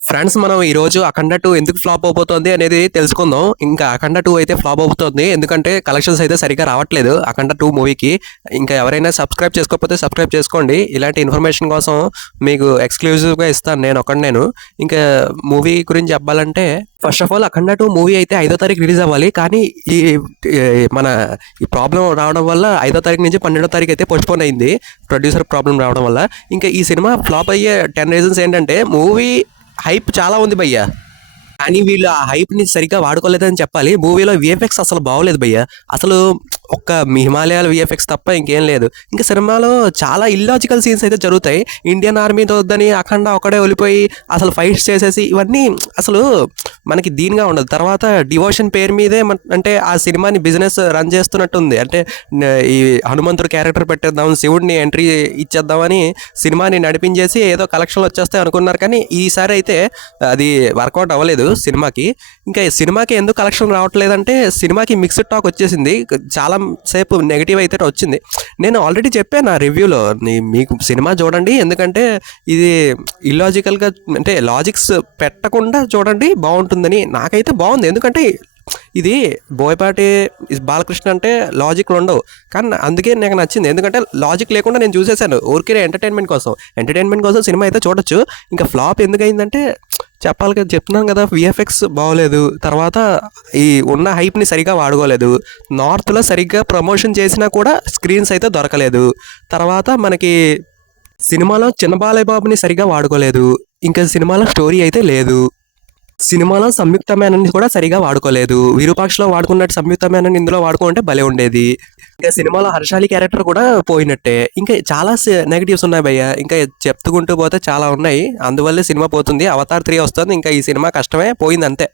Friends, మనం ఈరోజు 'అఖండ 2' ఎందుకు ఫ్లాప్ అవబోతోంది అనేది తెలుసుకుందాం. ఇంకా 'అఖండ 2' అయితే ఫ్లాప్ అవుతుంది. ఎందుకంటే కలెక్షన్స్ అయితే సరిగ్గా రావట్లేదు 'అఖండ 2' మూవీకి. ఇంకా ఎవరైనా సబ్స్క్రైబ్ చేసుకోకపోతే సబ్స్క్రైబ్ చేసుకోండి. ఇలాంటి ఇన్ఫర్మేషన్ కోసం మీకు ఎక్స్క్లూజివ్గా ఇస్తాను నేను ఒకడినేను. ఇంకా మూవీ గురించి చెప్పాలంటే, first of all 'Akhanda 2' movie అయితే 5వ తారీఖు రిలీజ్ అవ్వాలి. కానీ ఈ ఈ మన ఈ ప్రాబ్లం రావడం వల్ల 5వ తారీఖు నుంచి 12వ తారీఖు అయితే పోస్ట్పోన్ అయింది. ప్రొడ్యూసర్ ప్రాబ్లం రావడం వల్ల. ఇంకా ఈ సినిమా ఫ్లాప్ అయ్యే 10 రీజన్స్ ఏంటంటే, మూవీ హైప్ చాలా ఉంది భయ్య. కానీ వీళ్ళు ఆ హైప్ని సరిగ్గా వాడుకోలేదని చెప్పాలి. మూవీలో విఎఫ్ఎక్స్ అసలు బాగోలేదు భయ్య. అసలు ఒక్క హిమాలయాల విఎఫ్ఎక్స్ తప్ప ఇంకేం లేదు. ఇంకా సినిమాలో చాలా ఇల్లాజికల్ సీన్స్ అయితే జరుగుతాయి. ఇండియన్ ఆర్మీతో వద్దని అఖండ ఒకడే వెళ్ళిపోయి అసలు ఫైట్స్ చేసేసి ఇవన్నీ అసలు మనకి దీనిగా ఉండదు. తర్వాత డివోషన్ పేరు మీదే అంటే ఆ సినిమాని బిజినెస్ రన్ చేస్తున్నట్టుంది. అంటే ఈ హనుమంతుడు క్యారెక్టర్ పెట్టేద్దాం, శివుడిని ఎంట్రీ ఇచ్చేద్దామని సినిమాని నడిపించేసి ఏదో కలెక్షన్లు వచ్చేస్తాయి అనుకున్నారు. కానీ ఈసారి అయితే అది వర్కౌట్ అవ్వలేదు సినిమాకి. ఇంకా సినిమాకి ఎందుకు కలెక్షన్ రావట్లేదంటే, సినిమాకి మిక్స్డ్ టాక్ వచ్చేసింది. చాలా సేపు నెగిటివ్ అయితే వచ్చింది. నేను ఆల్రెడీ చెప్పాను నా రివ్యూలో, మీకు సినిమా చూడండి, ఎందుకంటే ఇది ఇల్లాజికల్గా అంటే లాజిక్స్ పెట్టకుండా చూడండి బాగుంటుందని. నాకైతే బాగుంది, ఎందుకంటే ఇది బోయపాటి బాలకృష్ణ అంటే లాజిక్లు ఉండవు. కానీ అందుకే నాకు నచ్చింది, ఎందుకంటే లాజిక్ లేకుండా నేను చూసేసాను. ఊరికే ఎంటర్టైన్మెంట్ కోసం సినిమా అయితే చూడొచ్చు. ఇంకా ఫ్లాప్ ఎందుకయిందంటే, చెప్తున్నాను కదా, విఎఫ్ఎక్స్ బాగోలేదు. తర్వాత ఈ ఉన్న హైప్ని సరిగా వాడుకోలేదు. నార్త్లో సరిగ్గా ప్రమోషన్ చేసినా కూడా స్క్రీన్స్ అయితే దొరకలేదు. తర్వాత మనకి సినిమాలో చిన్న బాలయ్య బాబుని సరిగా వాడుకోలేదు. ఇంకా సినిమాలో స్టోరీ అయితే లేదు. సినిమాలో సంయుక్త మేనన్ని కూడా సరిగా వాడుకోలేదు. విరూపాక్షలో వాడుకున్నట్టు సంయుక్త మేనన్ ఇందులో వాడుకుంటే భలే ఉండేది. ఇంకా సినిమాలో హర్షాలి క్యారెక్టర్ కూడా పోయినట్టే. ఇంకా చాలా నెగిటివ్స్ ఉన్నాయి భయ్య. ఇంకా చెప్పుకుంటూ పోతే చాలా ఉన్నాయి. అందువల్లే సినిమా పోతుంది. అవతార్ 3 వస్తుంది. ఇంకా ఈ సినిమా కష్టమే, పోయింది అంతే.